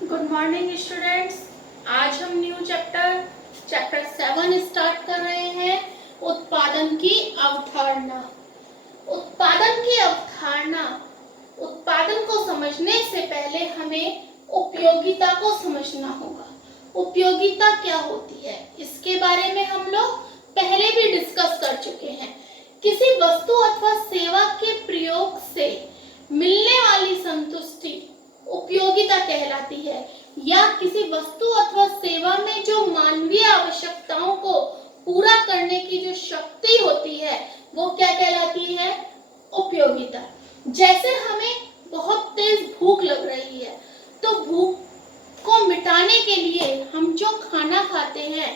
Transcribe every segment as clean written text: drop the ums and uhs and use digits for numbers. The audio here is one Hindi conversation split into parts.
Good morning students. आज हम न्यू चैप्टर 7 स्टार्ट कर रहे हैं। उत्पादन की अवधारणा। उत्पादन की अवधारणा। उत्पादन को समझने से पहले हमें उपयोगिता को समझना होगा। उपयोगिता क्या होती है, इसके बारे में हम लोग पहले भी डिस्कस कर चुके हैं। किसी वस्तु अथवा सेवा के प्रयोग से मिलने वाली संतुष्टि उपयोगिता कहलाती है, या किसी वस्तु अथवा सेवा में जो मानवीय आवश्यकताओं को पूरा करने की जो शक्ति होती है वो क्या कहलाती है, उपयोगिता। जैसे हमें बहुत तेज भूख लग रही है, तो भूख को मिटाने के लिए हम जो खाना खाते हैं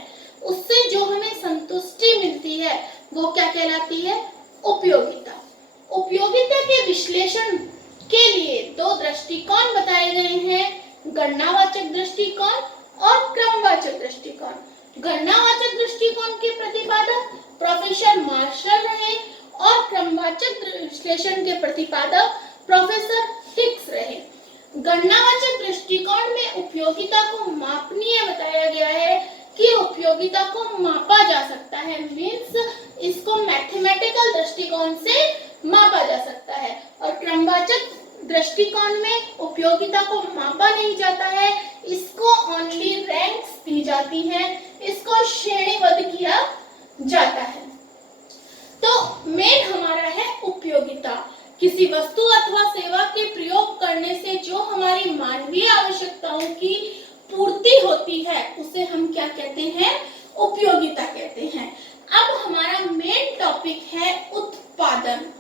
उससे जो हमें संतुष्टि मिलती है वो क्या कहलाती है, उपयोगिता। उपयोगिता के विश्लेषण के लिए दो दृष्टिकोण बताए गए हैं, गणनावाचक दृष्टिकोण और क्रमवाचक दृष्टिकोण। गणनावाचक दृष्टिकोण के प्रतिपादक प्रोफेसर मार्शल रहे और क्रमवाचक विश्लेषण के प्रतिपादक प्रोफेसर हिक्स रहे। गणनावाचक दृष्टिकोण में उपयोगिता को मापनीय बताया गया है कि उपयोगिता को मापा जा सकता है, मीन्स इसको मैथमेटिकल दृष्टिकोण से मापा जा सकता है। और क्रमवाचक दृष्टिकोण में उपयोगिता को मापा नहीं जाता है, इसको ओनली रैंक्स दी जाती हैं, इसको श्रेणीबद्ध किया जाता है। तो मेन हमारा है उपयोगिता। किसी वस्तु अथवा सेवा के प्रयोग करने से जो हमारी मानवीय आवश्यकताओं की पूर्ति होती है उसे हम क्या कहते हैं, उपयोगिता कहते हैं। अब हमारा मेन टॉपिक है उत्पादन।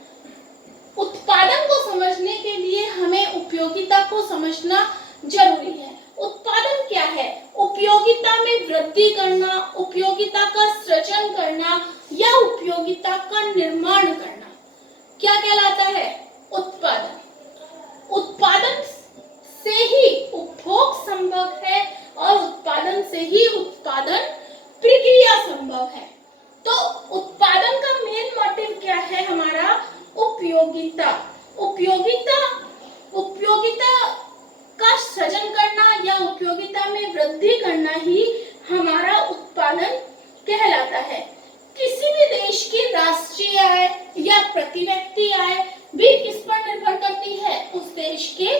उत्पादन को समझने के लिए हमें उपयोगिता को समझना जरूरी है। उत्पादन क्या है? उपयोगिता में वृद्धि करना, उपयोगिता का सृजन करना या उपयोगिता का निर्माण करना क्या कहलाता है, उत्पादन। उत्पादन से ही उपभोग संभव है और उत्पादन से ही उत्पादन प्रक्रिया संभव है। तो उत्पादन का मेन मोटिव क्या है हमारा, उपयोगिता। उपयोगिता का सृजन करना या उपयोगिता में वृद्धि करना ही हमारा उत्पादन कहलाता है। किसी भी देश की राष्ट्रीय आय या प्रति व्यक्ति आय भी किस पर निर्भर करती है, उस देश के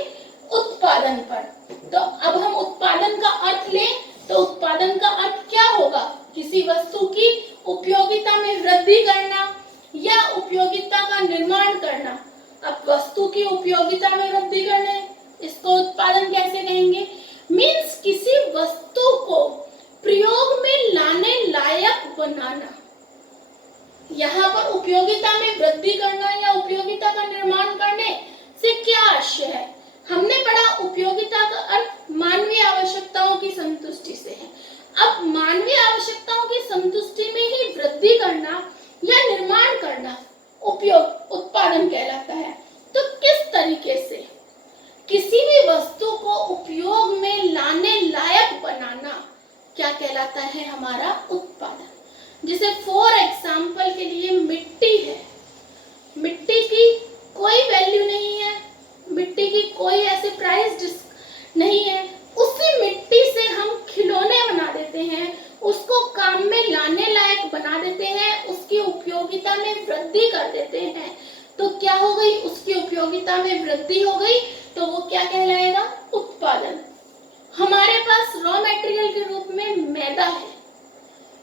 उत्पादन पर। तो अब हम उत्पादन का अर्थ लें तो उत्पादन का अर्थ क्या होगा, किसी वस्तु की उपयोगिता में वृद्धि करना या उपयोगिता का निर्माण करना। अब वस्तु की उपयोगिता में वृद्धि करने, इसको उत्पादन कैसे कहेंगे, मीन्स किसी वस्तु को प्रयोग में लाने लायक बनाना। यहाँ पर उपयोगिता में वृद्धि करना या उपयोगिता का निर्माण करने से क्या आशय है, हमने पढ़ा उपयोगिता का अर्थ मानवीय आवश्यकताओं की संतुष्टि से है। अब मानवीय आवश्यकताओं की संतुष्टि में ही वृद्धि करना या निर्माण करना उत्पादन कहलाता है। तो किस तरीके से किसी भी वस्तु को उपयोग में लाने लायक बनाना क्या कहलाता है, हमारा उत्पादन। जैसे फॉर एग्जाम्पल के लिए मिट्टी है, मिट्टी की कोई वैल्यू नहीं है, मिट्टी की कोई ऐसे प्राइस नहीं है, उसी मिट्टी से हम खिलौने बना देते हैं, उसको काम में लाने लायक बना देते हैं, उसकी उपयोगिता में वृद्धि कर देते हैं। तो क्या हो गई, उसकी उपयोगिता में वृद्धि हो गई, तो वो क्या कहलाएगा, उत्पादन। हमारे पास रॉ मटेरियल के रूप में मैदा है,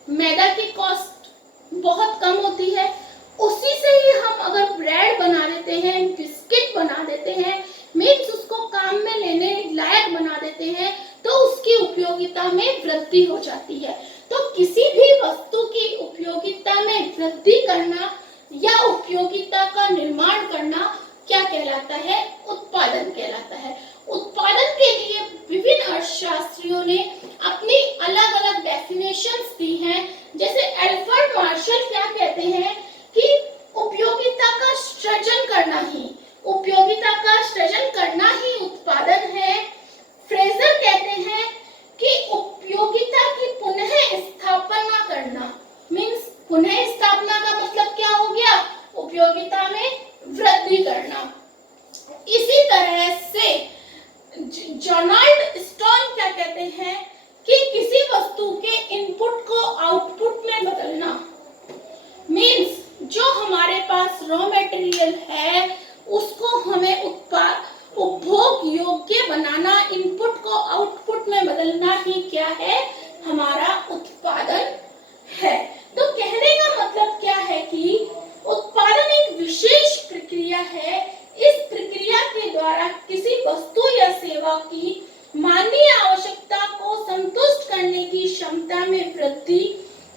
मैदा की कॉस्ट बहुत कम होती है, उसी से ही हम अगर ब्रेड बना देते हैं, बिस्किट बना देते हैं, मीन्स उसको काम में लेने लायक बना देते हैं, तो उसकी उपयोगिता में वृद्धि हो जाती है। तो किसी भी वस्तु की उपयोगिता में वृद्धि करना या उपयोगिता का निर्माण करना क्या कहलाता है, उत्पादन कहलाता है। उत्पादन के लिए विभिन्न अर्थशास्त्रियों ने अपनी अलग अलग डेफिनेशंस दी हैं। जैसे एल्फ्रेड मार्शल क्या कहते हैं कि उपयोगिता का सृजन करना ही, उपयोगिता का सृजन करना ही उत्पादन है। फ्रेजर कहते हैं कि उपयोगिता की पुनः स्थापना करना, मीन्स पुनः स्थापना का मतलब क्या हो गया, उपयोगिता में वृद्धि करना। इसी तरह से जॉन कहते हैं कि किसी वस्तु के इनपुट को आउटपुट में बदलना, मीन्स जो हमारे पास रॉ मटेरियल है उसको हमें उपभोग योग्य बनाना, इनपुट को आउटपुट में बदलना ही क्या है, हमारा उत्पादन है। तो कहने का मतलब क्या है कि उत्पादन एक विशेष प्रक्रिया है। इस प्रक्रिया के द्वारा किसी वस्तु या सेवा की मानवीय आवश्यकता को संतुष्ट करने की क्षमता में वृद्धि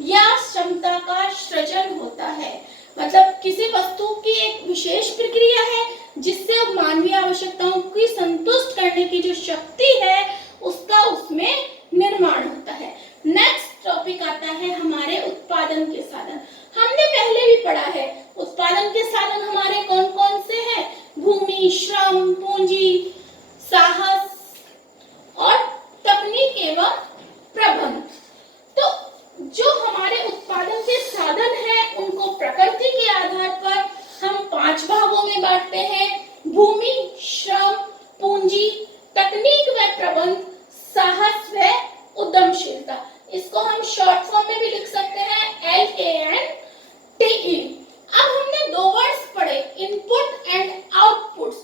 या क्षमता का सृजन होता है। मतलब किसी वस्तु की एक विशेष प्रक्रिया है जिससे मानवीय आवश्यकताओं की संतुष्ट करने की जो शक्ति है उसका उसमें निर्माण होता है। नेक्स्ट टॉपिक आता है हमारे उत्पादन के साधन। हमने पहले भी पढ़ा है उत्पादन के साधन हमारे कौन कौन से हैं, भूमि, श्रम, पूंजी, साहस और तकनीक एवं प्रबंध। तो जो हमारे उत्पादन के साधन हैं उनको प्रकृति के आधार पर हम 5 भागों में बांटते हैं, भूमि, श्रम, पूंजी, तकनीक व प्रबंध, साहस व उद्यमशीलता। इसको हम शॉर्ट फॉर्म में भी लिख सकते हैं LANTE। अब हमने 2 वर्ड्स पढ़े, इनपुट एंड आउटपुट्स।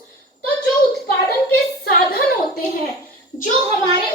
तो जो उत्पादन के साधन होते हैं, जो हमारे